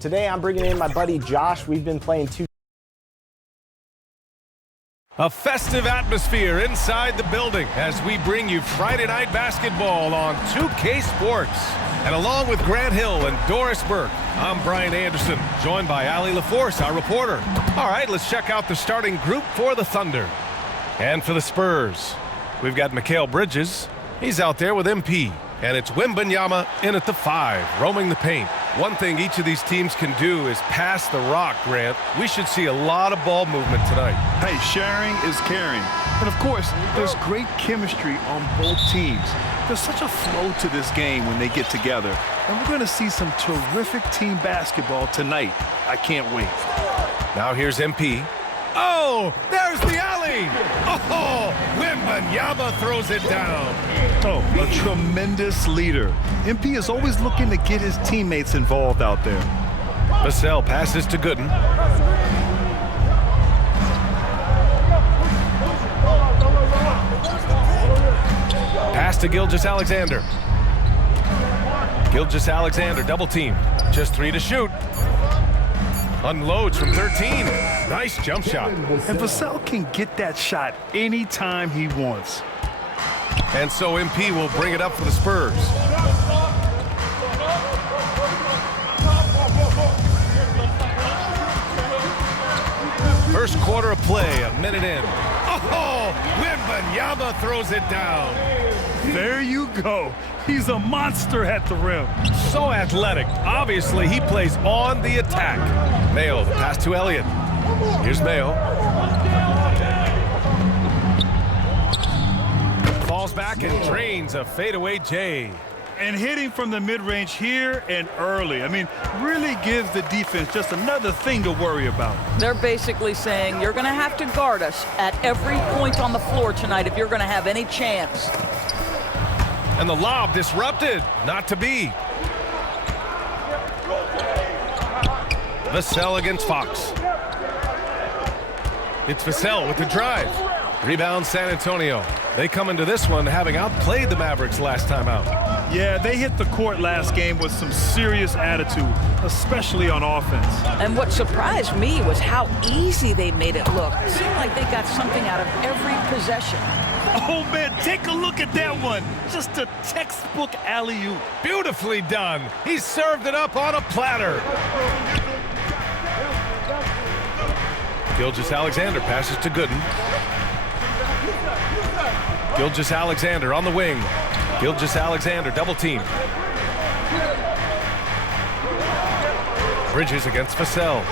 Today I'm bringing in my buddy Josh. We've been playing two. A festive atmosphere inside the building as we bring you Friday night basketball on 2K Sports. And along with Grant Hill and Doris Burke, I'm Brian Anderson, joined by Allie LaForce, our reporter. All right, let's check out the starting group for the Thunder. And for the Spurs, we've got Mikal Bridges. He's out there with MP. And it's Wembanyama in at the 5, roaming the paint. One thing each of these teams can do is pass the rock, Grant. We should see a lot of ball movement tonight. Hey, sharing is caring. And, of course, there's great chemistry on both teams. There's such a flow to this game when they get together. And we're going to see some terrific team basketball tonight. I can't wait. Now here's MP. Oh, there's the alley. Oh, Wembanyama throws it down. Oh, a tremendous leader. MP is always looking to get his teammates involved out there. Vassell passes to Gooden. Pass to Gilgeous-Alexander. Gilgeous-Alexander double team. Just 3 to shoot. Unloads from 13. Nice jump shot. And Vassell can get that shot anytime he wants. And so MP will bring it up for the Spurs. First quarter of play, a minute in. Oh, Wembanyama throws it down. There you go. He's a monster at the rim. So athletic. Obviously, he plays on the attack. Mayo, the pass to Elliott. Here's Mayo. Falls back and drains a fadeaway J. And hitting from the mid-range here and early. I mean, really gives the defense just another thing to worry about. They're basically saying you're going to have to guard us at every point on the floor tonight if you're going to have any chance. And the lob disrupted. Not to be. Vassell against Fox. It's Vassell with the drive. Rebound San Antonio. They come into this one having outplayed the Mavericks last time out. Yeah, they hit the court last game with some serious attitude, especially on offense. And what surprised me was how easy they made it look. It seemed like they got something out of every possession. Oh, man, take a look at that one. Just a textbook alley-oop. Beautifully done. He served it up on a platter. Gilgeous-Alexander passes to Gooden. Gilgeous-Alexander on the wing. Gilgeous-Alexander double team. Bridges against Vassell.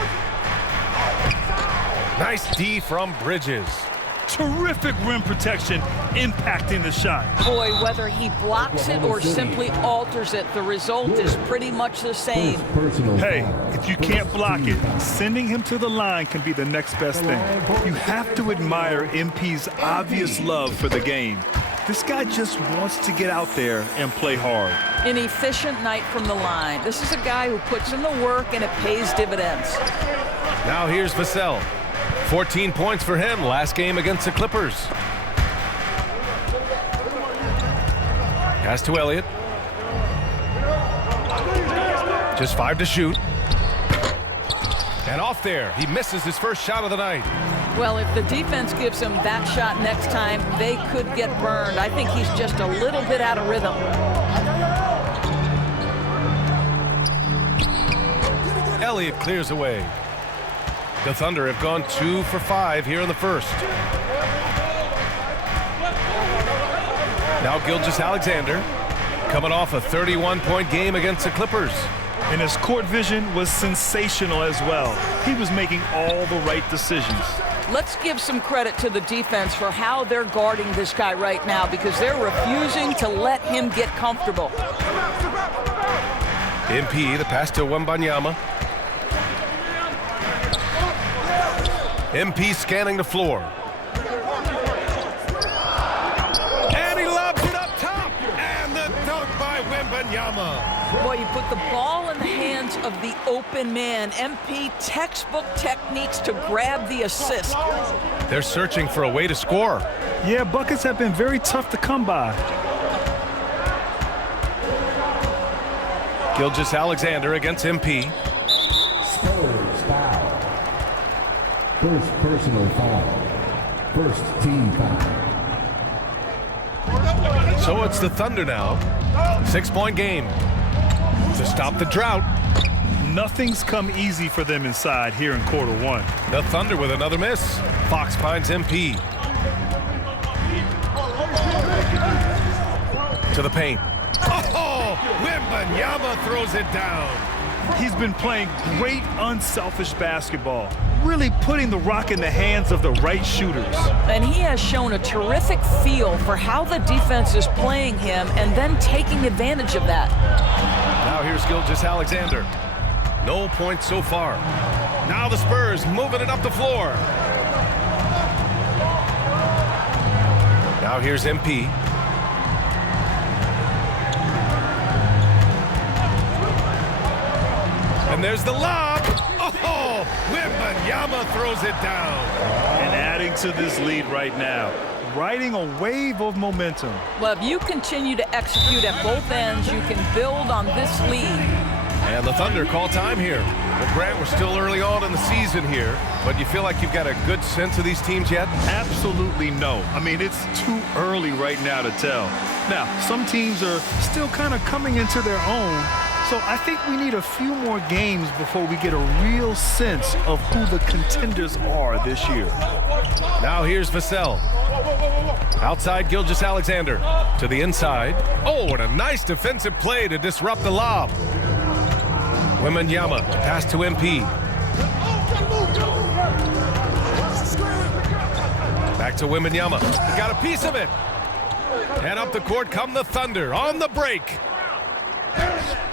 Nice D from Bridges. Terrific rim protection, impacting the shot. Boy, whether he blocks it or simply alters it, the result is pretty much the same. Hey, if you can't block it, sending him to the line can be the next best thing. You have to admire MP's obvious love for the game. This guy just wants to get out there and play hard. An efficient night from the line. This is a guy who puts in the work and it pays dividends. Now here's Vassell. 14 points for him last game against the Clippers. Pass to Elliott. Just 5 to shoot. And off there, he misses his first shot of the night. Well, if the defense gives him that shot next time, they could get burned. I think he's just a little bit out of rhythm. Elliott clears away. The Thunder have gone 2 for 5 here in the first. Now Gilgeous-Alexander coming off a 31-point game against the Clippers. And his court vision was sensational as well. He was making all the right decisions. Let's give some credit to the defense for how they're guarding this guy right now because they're refusing to let him get comfortable. MP, the pass to Wembanyama. MP scanning the floor. And he lobs it up top. And the dunk by Wembanyama. Boy, you put the ball in the hands of the open man. MP textbook techniques to grab the assist. They're searching for a way to score. Yeah, buckets have been very tough to come by. Gilgeous-Alexander against MP. Spurs foul. First personal foul. First team foul. So it's the Thunder now. 6-point game. To stop the drought, Nothing's come easy for them inside here in quarter one. the Thunder with another miss. Fox finds MP. To the paint. Oh, Wembanyama throws it down. He's been playing great unselfish basketball, really putting the rock in the hands of the right shooters. And he has shown a terrific feel for how the defense is playing him and then taking advantage of that. Now here's Gilgeous-Alexander. No points so far. Now the Spurs moving it up the floor. Now here's MP. And there's the lob. Oh, Wembanyama throws it down. And adding to this lead right now, riding a wave of momentum. Well, if you continue to execute at both ends, you can build on this lead. And the Thunder call time here. Well, Grant, we're still early on in the season here, but you feel like you've got a good sense of these teams yet? Absolutely no. I mean, it's too early right now to tell. Now, some teams are still kind of coming into their own, so I think we need a few more games before we get a real sense of who the contenders are this year. Now here's Vassell. Outside Gilgeous-Alexander. To the inside. Oh, and a nice defensive play to disrupt the lob. Wembanyama, pass to MP. Back to Wembanyama. Got a piece of it. And up the court come the Thunder on the break.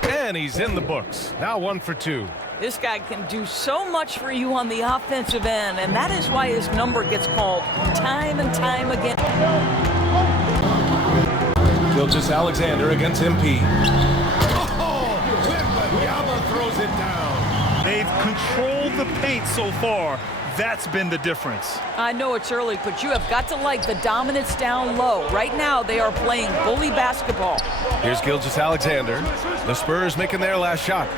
And he's in the books. Now 1 for 2. This guy can do so much for you on the offensive end, and that is why his number gets called time and time again. Gilgeous-Alexander against MP. Oh, Wembanyama throws it down. They've controlled the paint so far. That's been the difference. I know it's early, but you have got to like the dominance down low. Right now, they are playing bully basketball. Here's Gilgeous-Alexander. The Spurs making their last shot.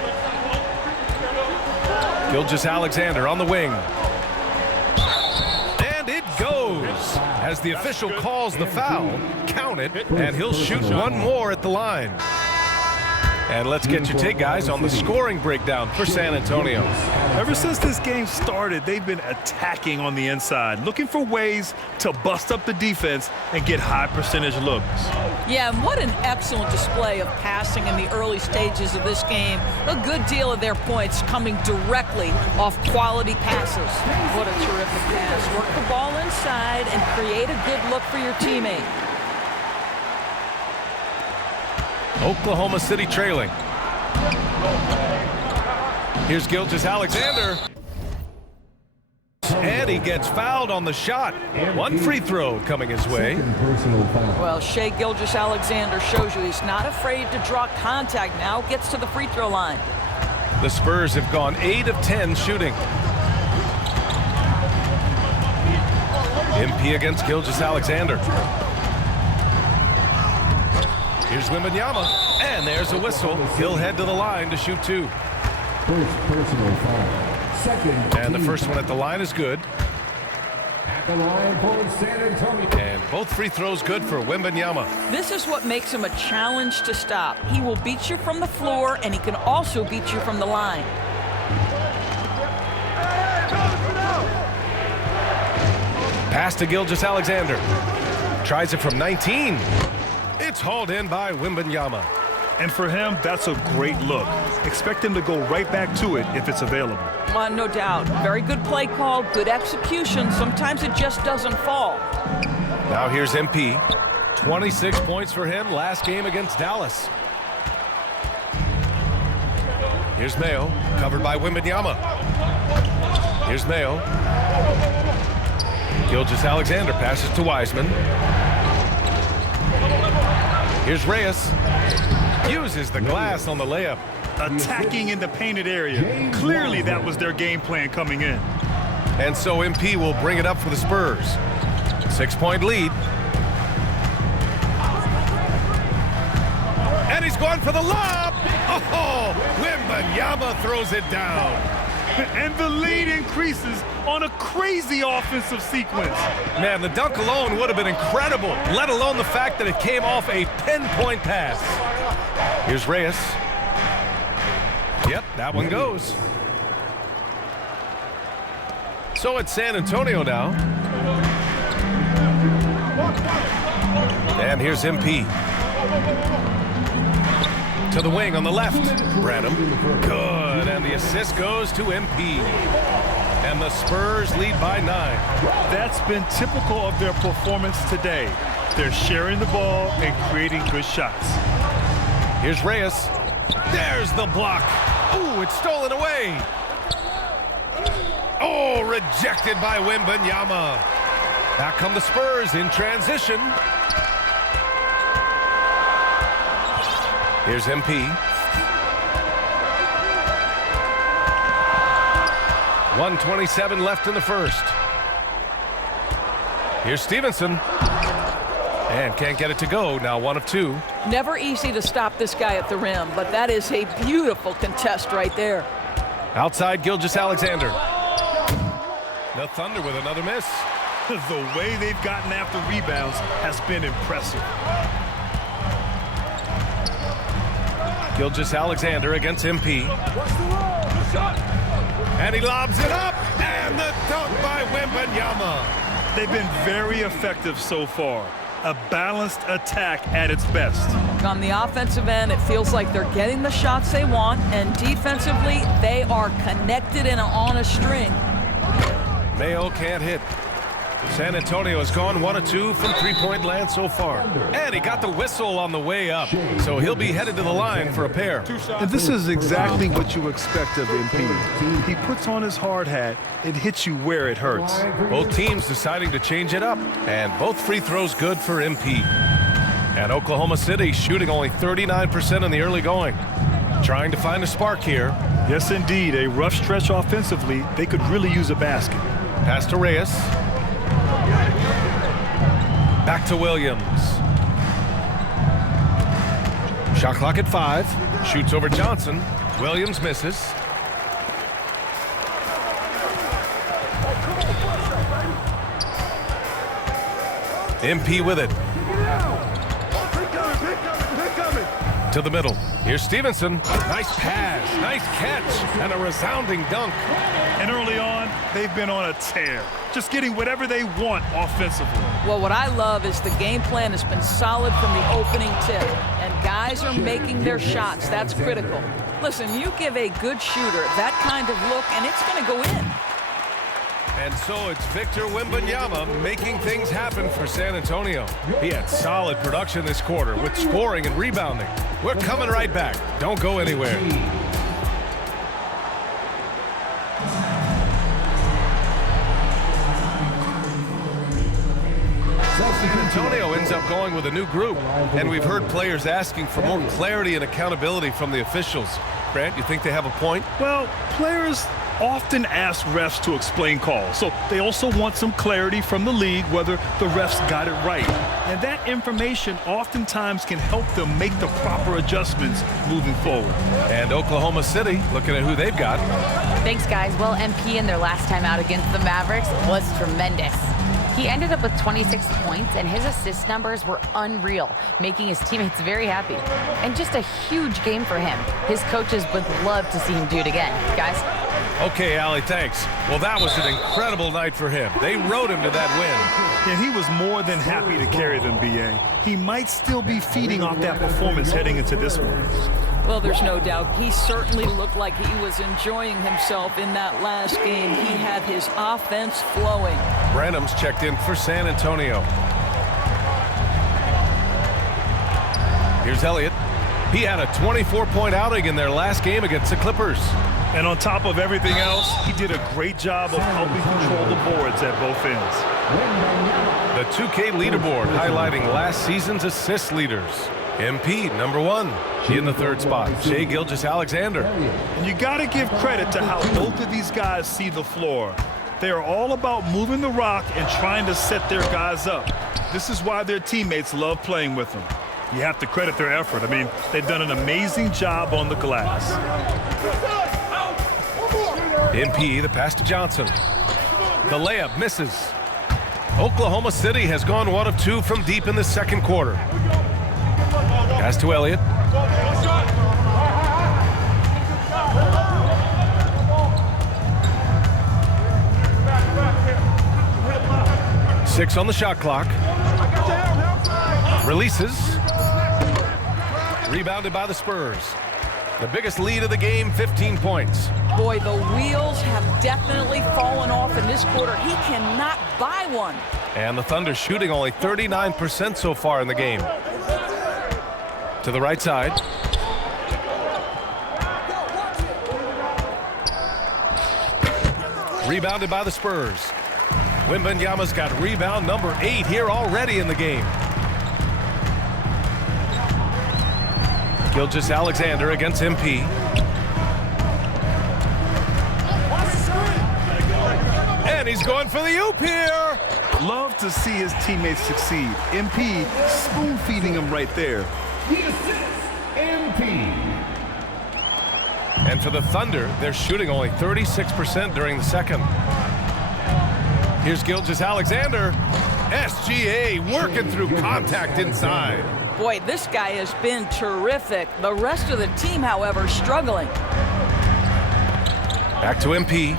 Gilgeous-Alexander on the wing. And it goes. As the official calls the foul, count it, and he'll shoot one more at the line. And let's get your take, guys, on the scoring breakdown for San Antonio. Ever since this game started, they've been attacking on the inside, looking for ways to bust up the defense and get high percentage looks. Yeah, and what an excellent display of passing in the early stages of this game. A good deal of their points coming directly off quality passes. What a terrific pass. Work the ball inside and create a good look for your teammate. Oklahoma City trailing. Here's Gilgeous-Alexander. And he gets fouled on the shot. One free throw coming his way. Well, Shai Gilgeous-Alexander shows you he's not afraid to draw contact. Now gets to the free throw line. The Spurs have gone 8 of 10 shooting. MP against Gilgeous-Alexander. Here's Wembanyama, and there's a whistle. He'll head to the line to shoot 2. First personal foul. Second. And the first one at the line is good. At the line for San Antonio. And both free throws good for Wembanyama. This is what makes him a challenge to stop. He will beat you from the floor, and he can also beat you from the line. Pass to Gilgeous-Alexander. Tries it from 19. It's hauled in by Wembanyama. And for him, that's a great look. Expect him to go right back to it if it's available. No doubt. Very good play call, good execution. Sometimes it just doesn't fall. Now here's MP. 26 points for him last game against Dallas. Here's Mayo, covered by Wembanyama. Here's Mayo. Gilgeous-Alexander passes to Wiseman. Here's Reyes. Uses the glass on the layup. Attacking in the painted area. Clearly that was their game plan coming in. And so MP will bring it up for the Spurs. 6-point lead. And he's going for the lob. Oh, Wembanyama throws it down. And the lead increases on a crazy offensive sequence. Man, the dunk alone would have been incredible, let alone the fact that it came off a pinpoint pass. Here's Reyes. Yep, that one goes. So it's San Antonio now. And here's MP. To the wing on the left. Branham. Good. And the assist goes to MP. And the Spurs lead by 9. That's been typical of their performance today. They're sharing the ball and creating good shots. Here's Reyes. There's the block. Ooh, it's stolen away. Oh, rejected by Wembanyama. Back come the Spurs in transition. Here's MP. 1:27 left in the first. Here's Stevenson. And can't get it to go. Now 1 of 2. Never easy to stop this guy at the rim, but that is a beautiful contest right there. Outside Gilgeous-Alexander. The Thunder with another miss. The way they've gotten after rebounds has been impressive. Gilgeous-Alexander against MP. And he lobs it up. And the dunk by Wembanyama. They've been very effective so far. A balanced attack at its best. On the offensive end, it feels like they're getting the shots they want, and defensively, they are connected and on a string. Mayo can't hit. San Antonio has gone 1 of 2 from three-point land so far. And he got the whistle on the way up. So he'll be headed to the line for a pair. And this is exactly what you expect of MP. He puts on his hard hat and hits you where it hurts. Both teams deciding to change it up. And both free throws good for MP. And Oklahoma City shooting only 39% in the early going. Trying to find a spark here. Yes, indeed. A rough stretch offensively. They could really use a basket. Pass to Reyes. Back to Williams. Shot clock at 5. Shoots over Johnson. Williams misses. MP with it. To the middle. Here's Stevenson. Nice pass. Nice catch. And a resounding dunk. And early on, they've been on a tear. Just getting whatever they want offensively. Well, what I love is the game plan has been solid from the opening tip, and guys are making their shots. That's critical. Listen, you give a good shooter that kind of look, and it's going to go in. And so it's Victor Wembanyama making things happen for San Antonio. He had solid production this quarter with scoring and rebounding. We're coming right back. Don't go anywhere. San Antonio ends up going with a new group, and we've heard players asking for more clarity and accountability from the officials. Grant, you think they have a point? Well, players often ask refs to explain calls, so they also want some clarity from the league whether the refs got it right. And that information oftentimes can help them make the proper adjustments moving forward. And Oklahoma City, looking at who they've got. Thanks, guys. Well, MP in their last time out against the Mavericks was tremendous. He ended up with 26 points, and his assist numbers were unreal, making his teammates very happy. And just a huge game for him. His coaches would love to see him do it again. Guys? Okay, Allie, thanks. Well, that was an incredible night for him. They rode him to that win. And he was more than happy to carry them, B.A. He might still be feeding off that performance heading into this one. Well, there's no doubt. He certainly looked like he was enjoying himself in that last game. He had his offense flowing. Branham's checked in for San Antonio. Here's Elliott. He had a 24-point outing in their last game against the Clippers. And on top of everything else, he did a great job of helping control the boards at both ends. The 2K leaderboard highlighting last season's assist leaders. MP, number 1. In the 3rd spot, Shai Gilgeous-Alexander. And you got to give credit to how both of these guys see the floor. They are all about moving the rock and trying to set their guys up. This is why their teammates love playing with them. You have to credit their effort. I mean, they've done an amazing job on the glass. MP, the pass to Johnson. The layup misses. Oklahoma City has gone 1 of 2 from deep in the second quarter. Pass to Elliott. Six on the shot clock. Releases. Rebounded by the Spurs. The biggest lead of the game, 15 points. Boy, the wheels have definitely fallen off in this quarter. He cannot buy one. And the Thunder shooting only 39% so far in the game. To the right side. Rebounded by the Spurs. Wembanyama's got rebound number 8 here already in the game. Gilgeous-Alexander against MP. And he's going for the oop here. Love to see his teammates succeed. MP spoon-feeding him right there. The assist, MP. And for the Thunder, they're shooting only 36% during the second. Here's Gilgeous-Alexander. SGA working through contact inside. Boy, this guy has been terrific. The rest of the team, however, struggling. Back to MP.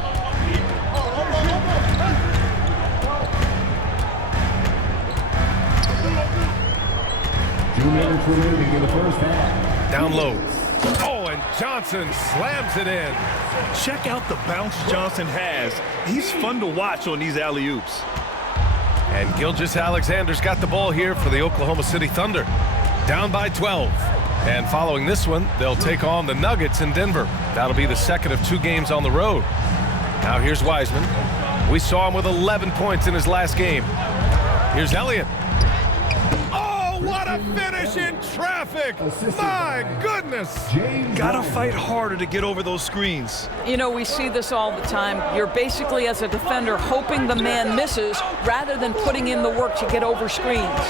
2 minutes remaining in the first half. Down low. Oh, and Johnson slams it in. Check out the bounce Johnson has. He's fun to watch on these alley-oops. And Gilgeous-Alexander's got the ball here for the Oklahoma City Thunder. Down by 12. And following this one, they'll take on the Nuggets in Denver. That'll be the second of 2 games on the road. Now here's Wiseman. We saw him with 11 points in his last game. Here's Elliott. Oh, what a finish in traffic! My goodness! Gotta fight harder to get over those screens. You know, we see this all the time. You're basically, as a defender, hoping the man misses rather than putting in the work to get over screens.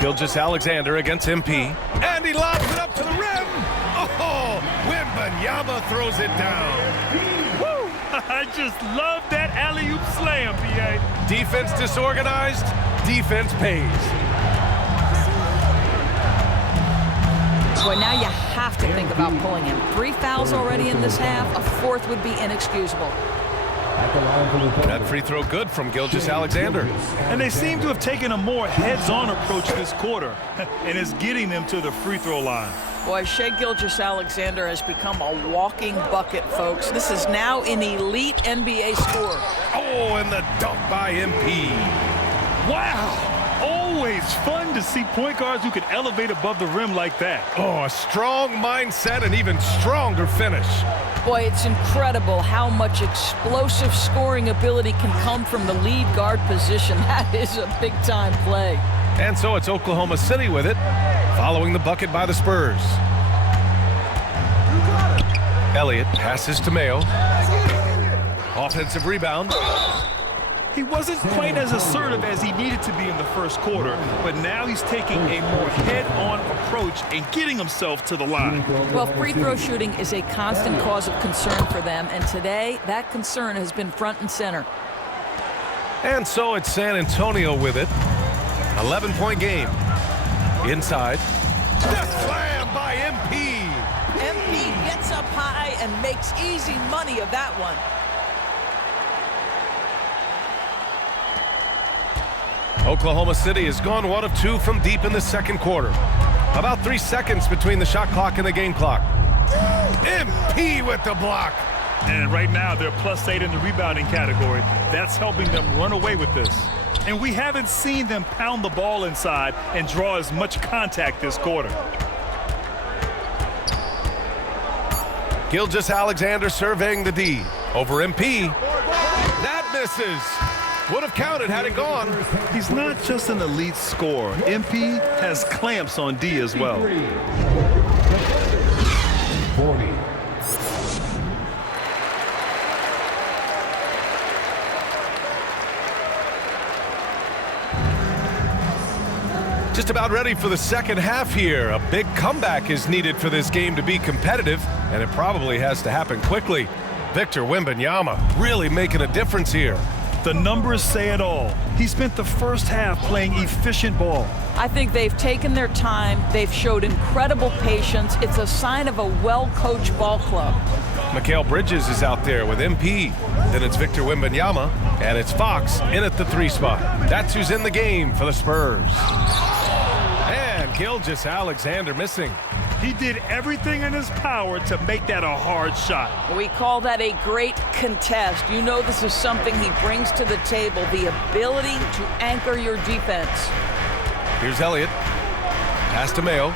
Gilgeous-Alexander against MP. And he lobs it up to the rim. Oh, Wembanyama throws it down. Woo! I just love that alley-oop slam, B.A. Defense disorganized, defense pays. Boy, now you have to think about pulling him. 3 fouls already in this half. A 4th would be inexcusable. That free throw good from Gilgeous-Alexander. And they seem to have taken a more heads-on approach this quarter, and is getting them to the free throw line. Boy, Shai Gilgeous-Alexander has become a walking bucket, folks. This is now an elite NBA scorer. Oh, and the dunk by MP. Wow! Always fun to see point guards who can elevate above the rim like that. Oh, a strong mindset and even stronger finish. Boy, it's incredible how much explosive scoring ability can come from the lead guard position. That is a big-time play. And so it's Oklahoma City with it, following the bucket by the Spurs. Elliott passes to Mayo. Offensive rebound. He wasn't quite as assertive as he needed to be in the first quarter, but now he's taking a more head-on approach and getting himself to the line. Well, free throw shooting is a constant cause of concern for them, and today that concern has been front and center. And so it's San Antonio with it. 11-point game. Inside. The slam by MP. MP gets up high and makes easy money of that one. Oklahoma City has gone 1 of 2 from deep in the second quarter. About 3 seconds between the shot clock and the game clock. MP with the block. And right now they're +8 in the rebounding category. That's helping them run away with this. And we haven't seen them pound the ball inside and draw as much contact this quarter. Gilgeous-Alexander surveying the D. Over MP. That misses. Would have counted had it gone. He's not just an elite scorer. MP has clamps on D as well. 40. Just about ready for the second half here. A big comeback is needed for this game to be competitive, and it probably has to happen quickly. Victor Wembanyama really making a difference here. The numbers say it all. He spent the first half playing efficient ball. I think they've taken their time. They've showed incredible patience. It's a sign of a well-coached ball club. Mikal Bridges is out there with MP. Then it's Victor Wembanyama, and it's Fox in at the 3 spot. That's who's in the game for the Spurs. And Gilgeous-Alexander missing. He did everything in his power to make that a hard shot. We call that a great contest. You know this is something he brings to the table, the ability to anchor your defense. Here's Elliott. Pass to Mayo.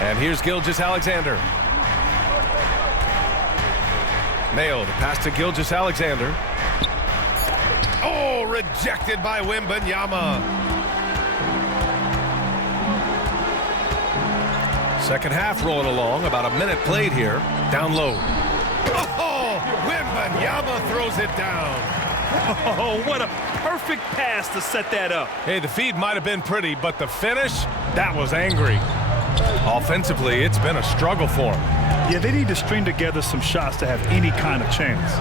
And here's Gilgeous-Alexander. Mayo, the pass to Gilgeous-Alexander. Oh, rejected by Wembanyama. Second half rolling along, about a minute played here. Down low. Oh, Wembanyama throws it down. Oh, what a perfect pass to set that up. Hey, the feed might have been pretty, but the finish, that was angry. Offensively, it's been a struggle for him. Yeah, they need to string together some shots to have any kind of chance.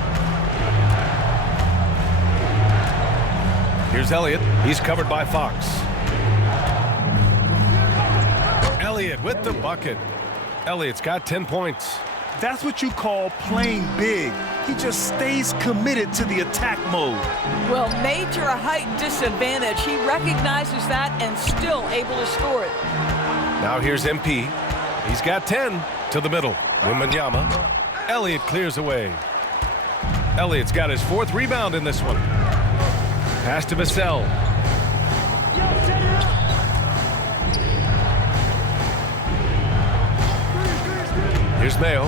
Here's Elliott. He's covered by Fox. Elliott with the bucket. Elliott's got 10 points. That's what you call playing big. He just stays committed to the attack mode. Well, major height disadvantage. He recognizes that and still able to score it. Now here's MP. He's got 10 to the middle. Wembanyama. Elliott clears away. Elliott's got his 4th rebound in this one. Pass to Vassell. Here's Mayo.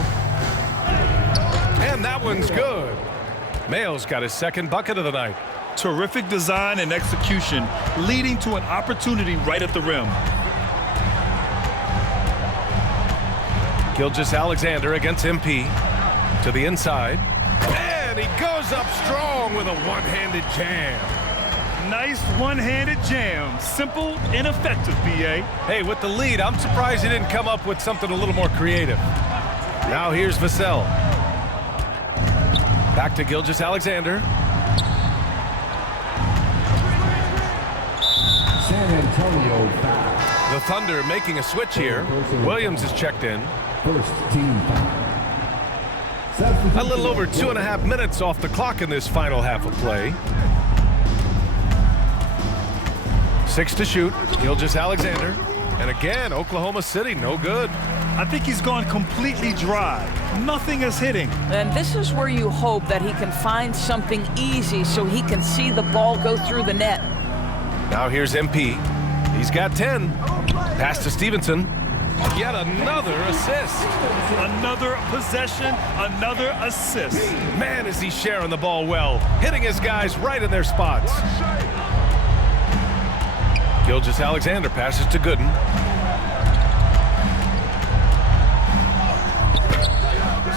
And that one's good. Mayo's got his 2nd bucket of the night. Terrific design and execution, leading to an opportunity right at the rim. Gilgeous-Alexander against MP. To the inside. And he goes up strong with a one-handed jam. Nice one-handed jam. Simple and effective, B.A. Hey, with the lead, I'm surprised he didn't come up with something a little more creative. Now here's Vassell. Back to Gilgeous-Alexander. San Antonio foul. The Thunder making a switch here. Williams is checked in. First team foul. A little over 2.5 minutes off the clock in this final half of play. 6 to shoot. Gilgeous-Alexander. And again, Oklahoma City, no good. I think he's gone completely dry. Nothing is hitting. And this is where you hope that he can find something easy so he can see the ball go through the net. Now here's MP. He's got 10. Pass to Stevenson. Yet another assist. Another possession, another assist. Man, is he sharing the ball well. Hitting his guys right in their spots. Gilgeous-Alexander passes to Gooden.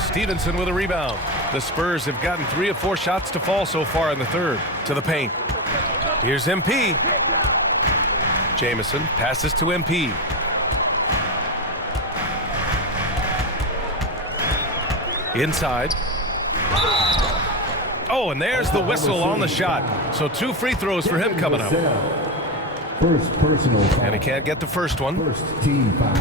Stevenson with a rebound. The Spurs have gotten 3 of 4 shots to fall so far in the third. To the paint. Here's MP. Jamison passes to MP. Inside. Oh, and there's the whistle on the shot. So 2 free throws for him coming up. First personal foul. And he can't get the first one. First team foul.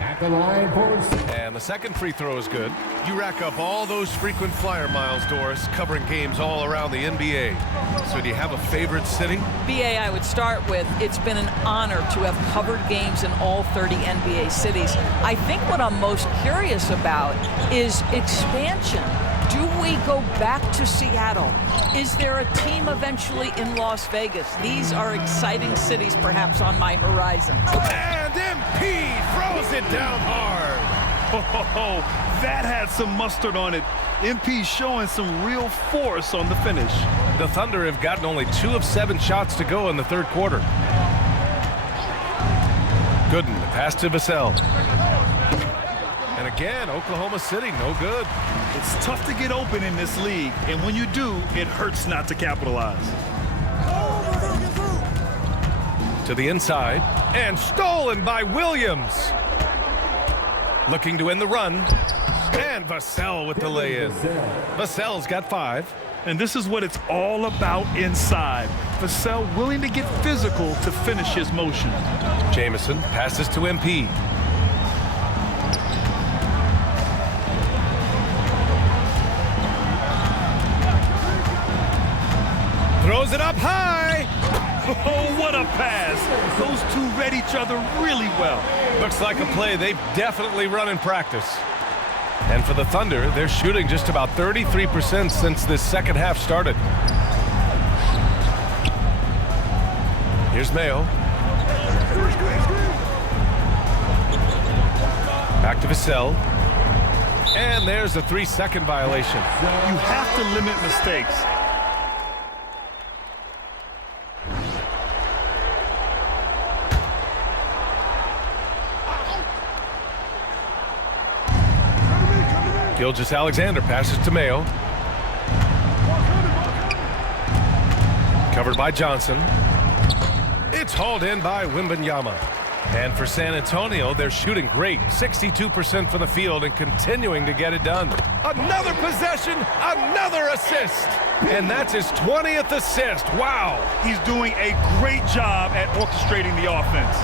At the line for... And the second free throw is good. You rack up all those frequent flyer miles, Doris, covering games all around the NBA. So do you have a favorite city? BA, I would start with, it's been an honor to have covered games in all 30 NBA cities. I think what I'm most curious about is expansion. Do we go back to Seattle? Is there a team eventually in Las Vegas? These are exciting cities perhaps on my horizon. And MP throws it down hard. Oh, that had some mustard on it. MP showing some real force on the finish. The Thunder have gotten only 2 of 7 shots to go in the third quarter. Gooden, the pass to Vassell. And again, Oklahoma City, no good. It's tough to get open in this league, and when you do, it hurts not to capitalize. To the inside, and stolen by Williams. Looking to end the run. And Vassell with the lay-in. Vassell's got 5. And this is what it's all about inside. Vassell willing to get physical to finish his motion. Jamison passes to MP. Throws it up high. Oh, what a pass. Those two read each other really well. Looks like a play they've definitely run in practice. And for the Thunder, they're shooting just about 33% since this second half started. Here's Mayo. Back to Vassell. And there's a 3-second violation. You have to limit mistakes. Gilgeous-Alexander passes to Mayo. Covered by Johnson. It's hauled in by Wembanyama. And for San Antonio, they're shooting great. 62% from the field and continuing to get it done. Another possession, another assist. And that's his 20th assist. Wow. He's doing a great job at orchestrating the offense.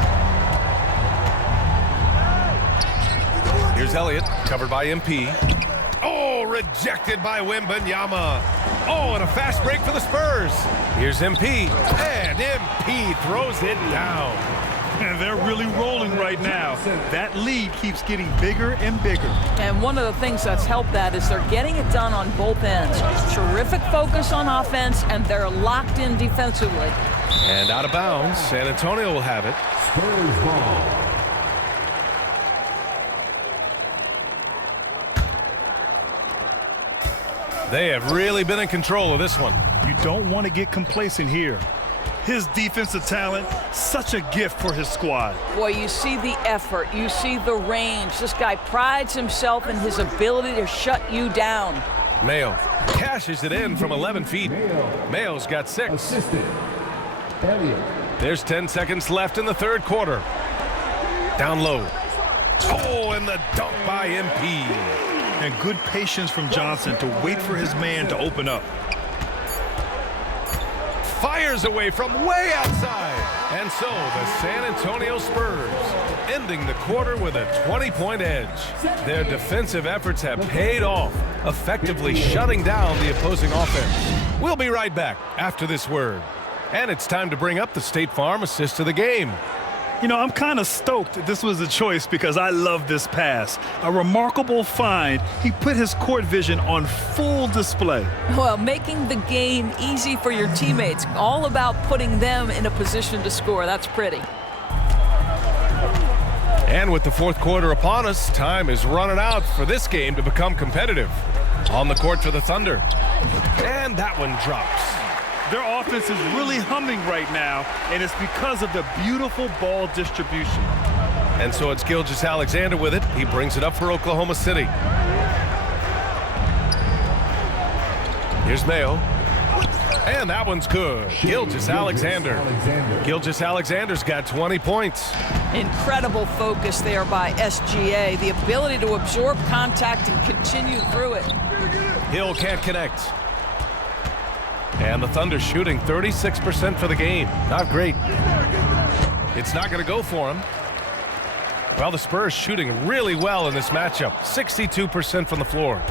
Here's Elliott, covered by MP. Oh, rejected by Wembanyama. Oh, and a fast break for the Spurs. Here's MP, and MP throws it down. And they're really rolling right now. That lead keeps getting bigger and bigger. And one of the things that's helped that is they're getting it done on both ends. Terrific focus on offense, and they're locked in defensively. And out of bounds, San Antonio will have it. Spurs ball. They have really been in control of this one. You don't want to get complacent here. His defensive talent, such a gift for his squad. Boy, you see the effort, you see the range. This guy prides himself in his ability to shut you down. Mayo cashes it in from 11 feet. Mayo's got 6. Assistant. Elliott. There's 10 seconds left in the third quarter. Down low. Oh, and the dunk by MP. And good patience from Johnson to wait for his man to open up. Fires away from way outside. And so the San Antonio Spurs ending the quarter with a 20-point edge. Their defensive efforts have paid off, effectively shutting down the opposing offense. We'll be right back after this word. And it's time to bring up the State Farm assist of the game. You know, I'm kind of stoked this was a choice because I love this pass. A remarkable find. He put his court vision on full display. Well, making the game easy for your teammates. All about putting them in a position to score. That's pretty. And with the fourth quarter upon us, time is running out for this game to become competitive. On the court for the Thunder. And that one drops. Their offense is really humming right now, and it's because of the beautiful ball distribution. And so it's Gilgeous-Alexander with it. He brings it up for Oklahoma City. Here's Mayo. And that one's good. Gilgeous-Alexander. Gilgeous-Alexander's got 20 points. Incredible focus there by SGA. The ability to absorb contact and continue through it. Hill can't connect. And the Thunder shooting 36% for the game. Not great. It's not going to go for him. Well, the Spurs shooting really well in this matchup. 62% from the floor.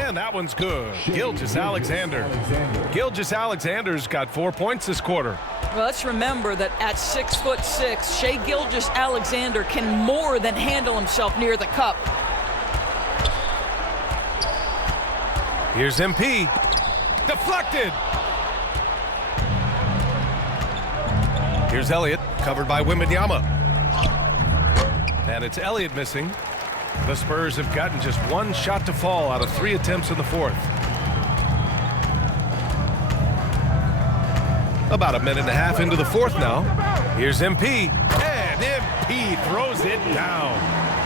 And that one's good. Gilgeous-Alexander. Gilgeous-Alexander's got 4 points this quarter. Well, let's remember that at 6'6", Shai Gilgeous-Alexander can more than handle himself near the cup. Here's MP. Deflected. Here's Elliott, covered by Wembanyama. And it's Elliott missing. The Spurs have gotten just 1 shot to fall out of 3 attempts in the fourth. About a minute and a half into the fourth now. Here's MP. And MP throws it down.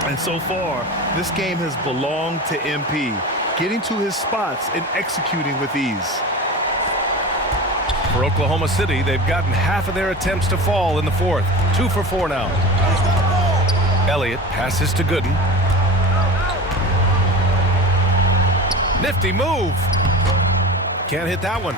And so far, this game has belonged to MP. Getting to his spots and executing with ease. For Oklahoma City, they've gotten half of their attempts to fall in the fourth. 2 for 4 now. Elliott passes to Gooden. Nifty move. Can't hit that one.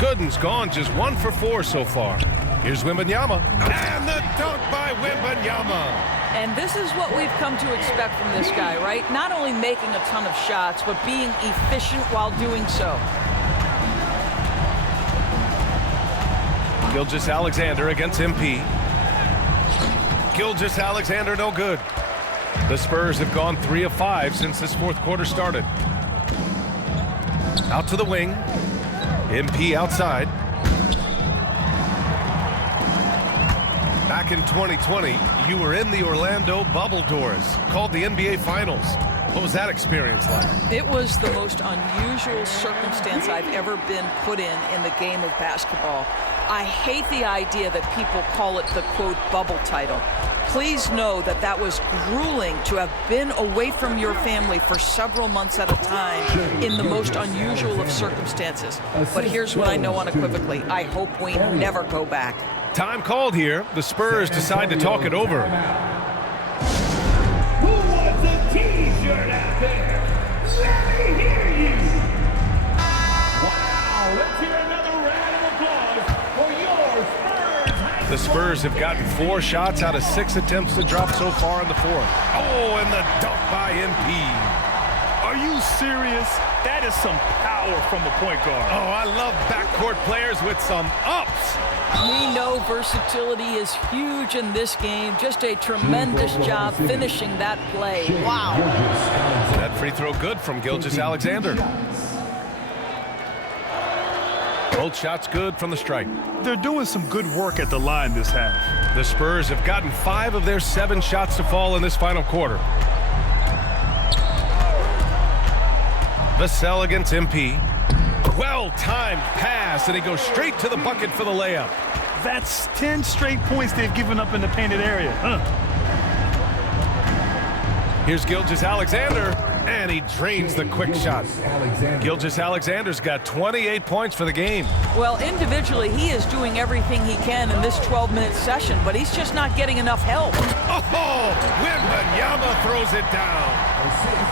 Gooden's gone just 1 for 4 so far. Here's Wembanyama. And the dunk by Wembanyama. And this is what we've come to expect from this guy, right? Not only making a ton of shots, but being efficient while doing so. Gilgeous-Alexander against MP. Gilgeous-Alexander no good. The Spurs have gone 3 of 5 since this fourth quarter started. Out to the wing. MP outside. Back in 2020, you were in the Orlando bubble doors, called the NBA Finals. What was that experience like? It was the most unusual circumstance I've ever been put in the game of basketball. I hate the idea that people call it the, quote, bubble title. Please know that that was grueling to have been away from your family for several months at a time in the most unusual of circumstances. But here's what I know unequivocally. I hope we never go back. Time called here. The Spurs decide to talk it over. Who wants a t-shirt out there? Let me hear you. Wow, let's hear another round of applause for your Spurs. The Spurs have gotten 4 shots out of 6 attempts to drop so far in the fourth. Oh, and the dunk by MP. Are you serious? That is some power from a point guard. Oh, I love backcourt players with some ups. We know versatility is huge in this game. Just a tremendous job finishing that play. Wow. That free throw good from Gilgeous-Alexander. Both shots good from the stripe. They're doing some good work at the line this half. The Spurs have gotten 5 of their 7 shots to fall in this final quarter. Vassell against MP. Well-timed pass, and he goes straight to the bucket for the layup. That's 10 straight points they've given up in the painted area. Here's Gilgeous-Alexander, and he drains the quick shot. Gilgeous-Alexander's got 28 points for the game. Well, individually, he is doing everything he can in this 12-minute session, but he's just not getting enough help. Oh, Wembanyama throws it down.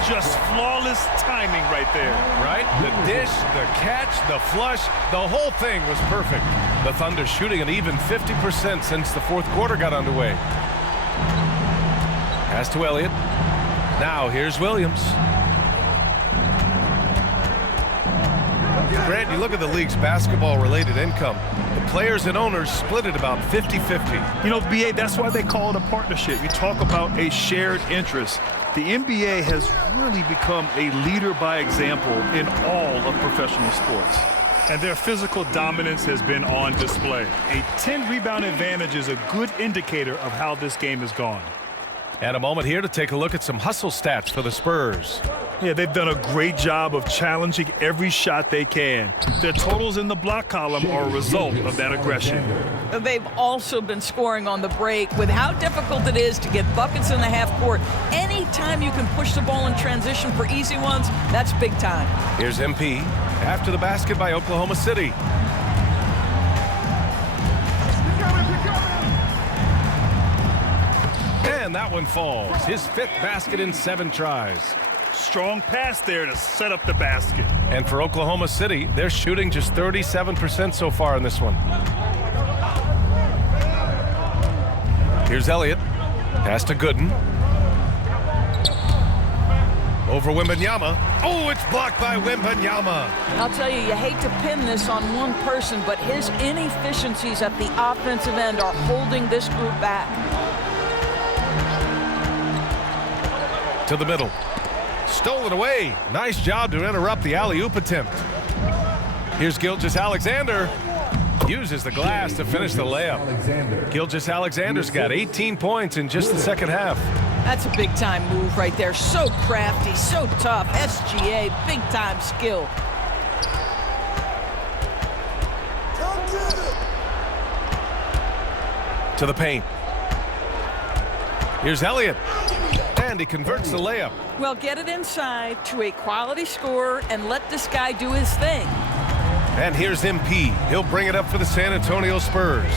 Just flawless timing right there. Right? The dish, the catch, the flush, the whole thing was perfect. The Thunder shooting an even 50% since the fourth quarter got underway. Pass to Elliott. Now here's Williams. Grant, you look at the league's basketball-related income. The players and owners split it about 50-50. You know, BA, that's why they call it a partnership. You talk about a shared interest. The NBA has really become a leader by example in all of professional sports. And their physical dominance has been on display. A 10-rebound advantage is a good indicator of how this game has gone. And a moment here to take a look at some hustle stats for the Spurs. Yeah, they've done a great job of challenging every shot they can. Their totals in the block column are a result of that aggression. They've also been scoring on the break. With how difficult it is to get buckets in the half court, anytime you can push the ball in transition for easy ones, that's big time. Here's MP after the basket by Oklahoma City. And that one falls. His 5th basket in 7 tries. Strong pass there to set up the basket. And for Oklahoma City, they're shooting just 37% so far in this one. Here's Elliott. Pass to Gooden. Over Wembanyama. Oh, it's blocked by Wembanyama. I'll tell you, you hate to pin this on one person, but his inefficiencies at the offensive end are holding this group back. To the middle. Stolen away. Nice job to interrupt the alley-oop attempt. Here's Gilgeous-Alexander. Uses the glass to finish the layup. Gilgeous-Alexander's got 18 points in just the second half. That's a big-time move right there. So crafty, so tough. SGA, big-time skill. To the paint. Here's Elliott. And he converts the layup. Well, get it inside to a quality scorer and let this guy do his thing. And here's MP. He'll bring it up for the San Antonio Spurs.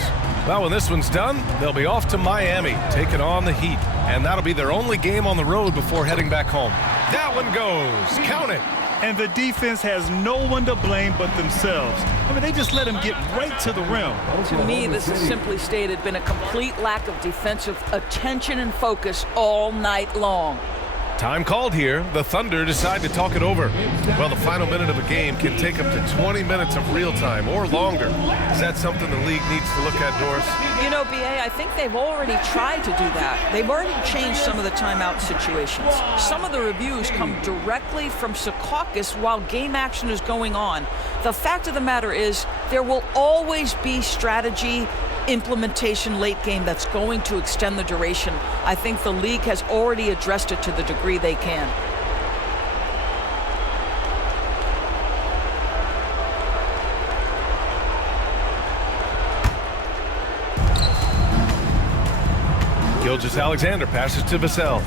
Well, when this one's done, they'll be off to Miami, taking on the Heat. And that'll be their only game on the road before heading back home. That one goes. Count it. And the defense has no one to blame but themselves. I mean, they just let him get right to the rim. To me, this has simply stated been a complete lack of defensive attention and focus all night long. Time called here. The Thunder decide to talk it over. Well, the final minute of a game can take up to 20 minutes of real time or longer. Is that something the league needs to look at, Doris? You know, BA, I think they've already tried to do that. They've already changed some of the timeout situations. Some of the reviews come directly from Secaucus while game action is going on. The fact of the matter is there will always be strategy implementation late game that's going to extend the duration. I think the league has already addressed it to the degree they can. Gilgeous-Alexander passes to Vassell.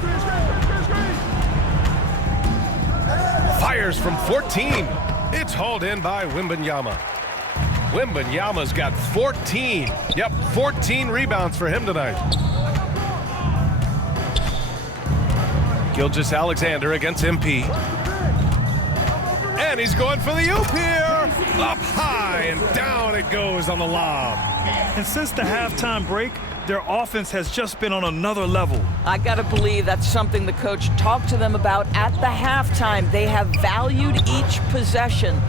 Fires from 14. It's hauled in by Wembanyama. Wembanyama's got 14. Yep, 14 rebounds for him tonight. Gilgeous-Alexander against MP. And he's going for the oop here. Up high and down it goes on the lob. And since the halftime break, their offense has just been on another level. I gotta believe that's something the coach talked to them about at the halftime. They have valued each possession.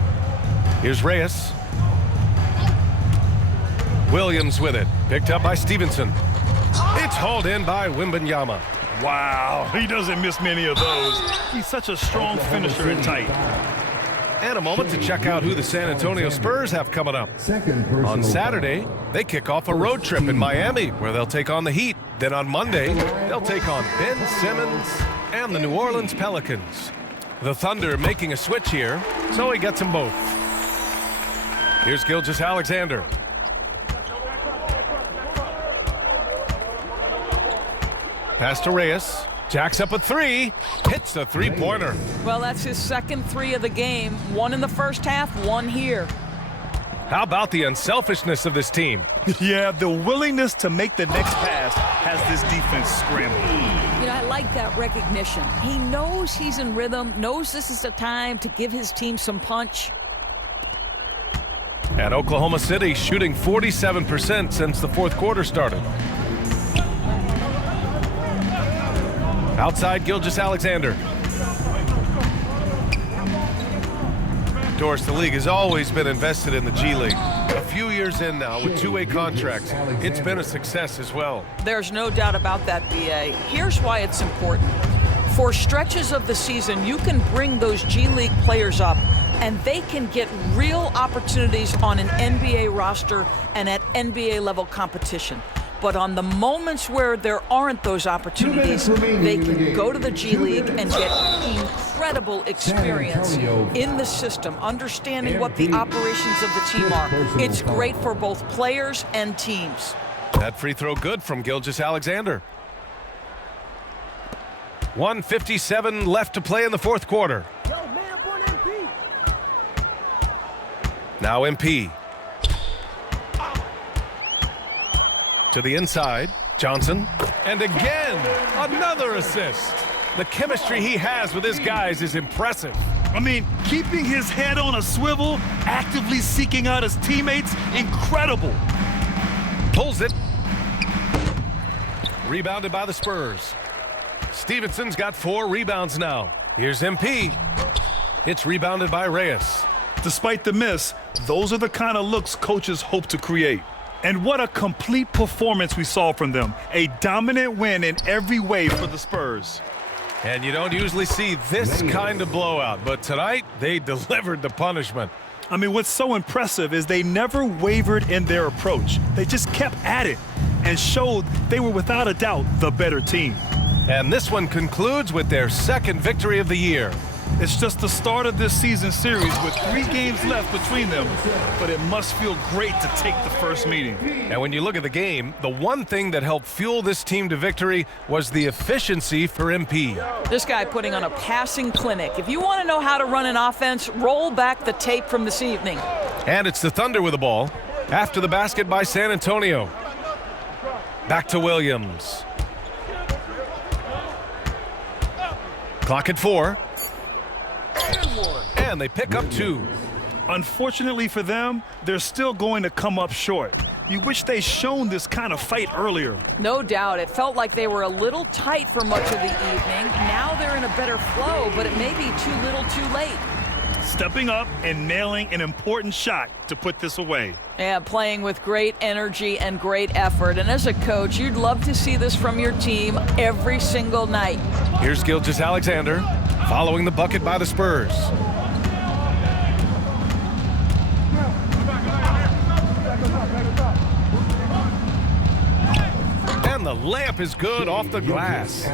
Here's Reyes. Williams with it, picked up by Stevenson. It's hauled in by Wembanyama. Wow, he doesn't miss many of those. He's such a strong finisher and tight. And a moment to check out who the San Antonio Spurs have coming up. On Saturday, they kick off a road trip in Miami where they'll take on the Heat. Then on Monday, they'll take on Ben Simmons and the New Orleans Pelicans. The Thunder making a switch here, so he gets them both. Here's Gilgeous-Alexander. Pass to Reyes. Jacks up a three. Hits the three-pointer. Well, that's his second three of the game. One in the first half, one here. How about the unselfishness of this team? Yeah, the willingness to make the next pass has this defense scrambling. You know, I like that recognition. He knows he's in rhythm, knows this is the time to give his team some punch. And Oklahoma City shooting 47% since the fourth quarter started. Outside Gilgeous-Alexander. Doris, the league has always been invested in the G League. A few years in now with two-way contracts, it's been a success as well. There's no doubt about that, BA. Here's why it's important. For stretches of the season, you can bring those G League players up and they can get real opportunities on an NBA roster and at NBA level competition. But on the moments where there aren't those opportunities, they can go to the G League and get incredible experience in the system, understanding what the operations of the team are. It's great for both players and teams. That free throw good from Gilgeous-Alexander. 1:57 left to play in the fourth quarter. Now MP. To the inside, Johnson. And again, another assist. The chemistry he has with his guys is impressive. I mean, keeping his head on a swivel, actively seeking out his teammates, incredible. Pulls it. Rebounded by the Spurs. Stevenson's got 4 rebounds now. Here's MP. It's rebounded by Reyes. Despite the miss, those are the kind of looks coaches hope to create. And what a complete performance we saw from them. A dominant win in every way for the Spurs. And you don't usually see this kind of blowout, but tonight they delivered the punishment. I mean, what's so impressive is they never wavered in their approach. They just kept at it and showed they were without a doubt the better team. And this one concludes with their second victory of the year. It's just the start of this season series with 3 games left between them, but it must feel great to take the first meeting. And when you look at the game, the one thing that helped fuel this team to victory was the efficiency for MP. This guy putting on a passing clinic. If you want to know how to run an offense, roll back the tape from this evening. And it's the Thunder with the ball. After the basket by San Antonio. Back to Williams. Clock at 4. And they pick up 2. Unfortunately for them, they're still going to come up short. You wish they'd shown this kind of fight earlier. No doubt. It felt like they were a little tight for much of the evening. Now they're in a better flow, but it may be too little too late. Stepping up and nailing an important shot to put this away. Yeah, playing with great energy and great effort. And as a coach, you'd love to see this from your team every single night. Here's Gilgeous-Alexander following the bucket by the Spurs. And the layup is good off the glass.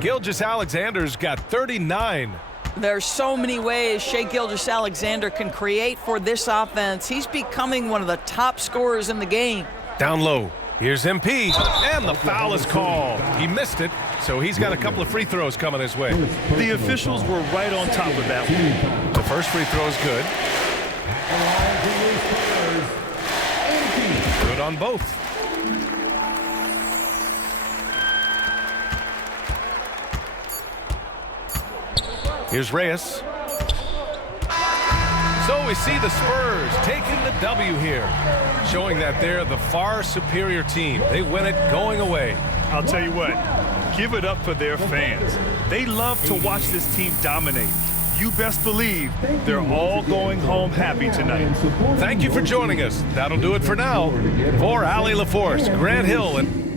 Gilgeous-Alexander's got 39. There's so many ways Shai Gilgeous-Alexander can create for this offense. He's becoming one of the top scorers in the game. Down low. Here's MP, and the foul is called. He missed it, so he's got a couple of free throws coming his way. The officials were right on top of that one. The first free throw is good. Good on both. Here's Reyes. So we see the Spurs taking the W here, showing that they're the far superior team. They win it going away. I'll tell you what, give it up for their fans. They love to watch this team dominate. You best believe they're all going home happy tonight. Thank you for joining us. That'll do it for now. For Allie LaForce, Grant Hill, and